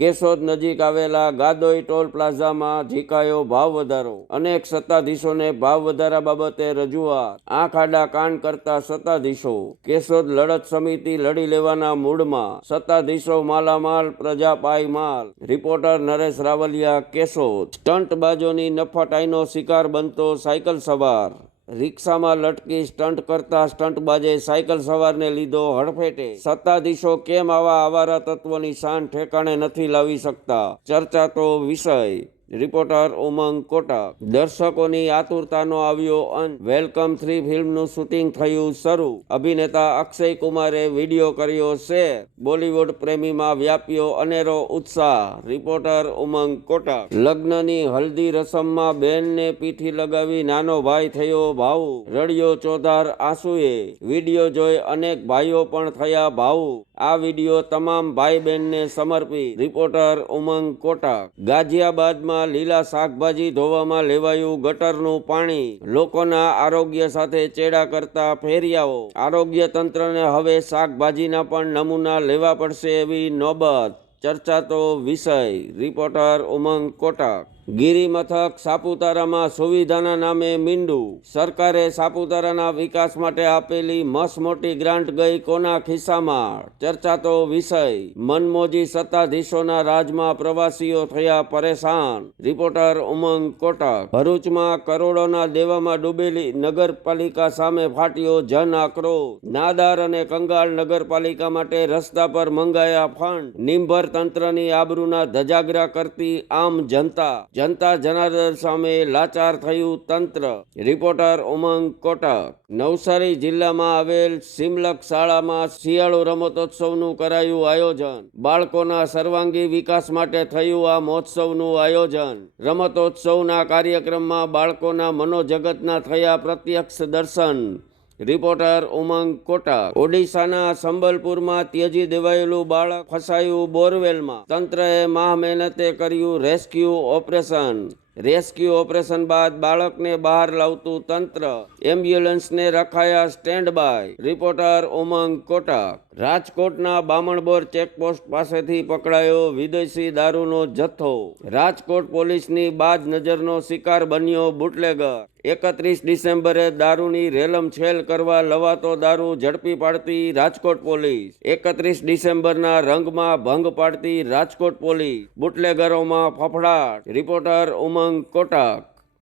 કેશોદ નજીક આવેલા ગાદોઈ ટોલ પ્લાઝામાં ઝીકાયો ભાવ વધારો. અનેક સત્તાધીશોને ભાવ વધારા બાબતે રજૂઆત. આંખ આડા કાન કરતા સત્તાધીશો. કેશોદ લડત સમિતિ લડી લેવાના મૂડમાં સત્તાધીશો માલામાલ, પ્રજા પાઈ માલ. રિપોર્ટર નરેશ રાવલિયા, કેશોદ. સ્ટંટબાજોની નફાટાઈનો શિકાર બનતો સાયકલ સવાર. રિક્ષામાં લટકી સ્ટંટ કરતા સ્ટંટબાજે સાયકલ સવારને લીધો હડફેટે. સત્તાધીશો કેમ આવા આવારા તત્વોની શાન ઠેકાણે નથી લાવી શકતા? ચર્ચાતો વિષય. રિપોર્ટર ઉમંગ કોટક. દર્શકોની આતુરતાનો આવ્યો અંત. વેલકમ થ્રી ફિલ્મનું શૂટિંગ થયું શરૂ. અભિનેતા અક્ષય કુમારે વીડિયો કર્યો શેર. બોલિવૂડ પ્રેમીમાં વ્યાપ્યો અનેરો ઉત્સાહ. રિપોર્ટર ઉમંગ કોટક. લગ્નની હલ્દી રસમમાં બેનને પીઠી લગાવી નાનો ભાઈ થયો ભાવુ રડિયો ચોધાર આંસુએ વીડિયો જોઈ અનેક ભાઈઓ પણ થયા ભાવુક આ વીડિયો તમામ ભાઈ બહેનને સમર્પી રિપોર્ટર ઉમંગ કોટક. ગાઝિયાબાદમાં લીલા શાકભાજી ધોવામાં લેવાયું ગટરનું પાણી. લોકોના આરોગ્ય સાથે ચેડા કરતા ફેરિયાઓ. આરોગ્ય તંત્રને હવે શાકભાજીના પણ નમૂના લેવા પડશે એવી નોબત. ચર્ચાતો વિષય. રિપોર્ટર ઉમંગ કોટક. ગીરી મથક સાપુતારામાં સુવિધાના નામે મીંડું. સરકારે સાપુતારાના વિકાસ માટે આપેલી મસ મોટી ગ્રાન્ટ ગઈ કોના ખિસ્સામાં? ચર્ચાતો વિષય. મનમોજી સત્તાધીશોના રાજમાં પ્રવાસીઓ થયા પરેશાન. રિપોર્ટર ઉમંગ કોટક. ભરૂચમાં કરોડોના દેવામાં ડૂબેલી નગરપાલિકા સામે ફાટ્યો જન આક્રોશ. નાદાર અને કંગાળ નગરપાલિકા માટે રસ્તા પર મંગાયા ફંડ. નિંભર તંત્રની આબરૂના ધજાગરા કરતી આમ જનતા. જનતા જનાર્દન સામે લાચાર થયું તંત્ર. રિપોર્ટર ઉમંગ કોટક. નવસારી જિલ્લામાં આવેલ સિમલક શાળામાં શિયાળુ રમતોત્સવનું કરાયું આયોજન. બાળકોના સર્વાંગી વિકાસ માટે થયું આ મહોત્સવનું આયોજન. રમતોત્સવના કાર્યક્રમમાં બાળકોના મનોજગતના થયા પ્રત્યક્ષ દર્શન. રિપોર્ટર ઉમંગ કોટા ઓડિશાના સંબલપુરમાં ત્યજી દેવાયેલું બાળક ફસાયું બોરવેલમાં. તંત્રએ મહા મહેનતે કર્યું રેસ્ક્યુ ઓપરેશન. રેસ્ક્યુ ઓપરેશન બાદ બાળકને બહાર લાવતું તંત્ર, એમ્બ્યુલન્સને રખાયા stand by, reporter Umang Kotak. રાજકોટના બામણબોર ચેકપોસ્ટ પાસેથી પકડાયો વિદેશી દારૂનો જથ્થો. રાજકોટ પોલીસની બાજ નજરનો શિકાર બન્યો બુટલેગર. એકત્રીસ ડિસેમ્બરે દારૂની રેલમ છેલ કરવા લવાતો દારૂ ઝડપી પાડતી રાજકોટ પોલીસ. એકત્રીસ ડિસેમ્બરના રંગમાં ભંગ પાડતી રાજકોટ પોલીસ. બુટલેગરોમાં ફફડાટ. રિપોર્ટર ઉમંગ કોટક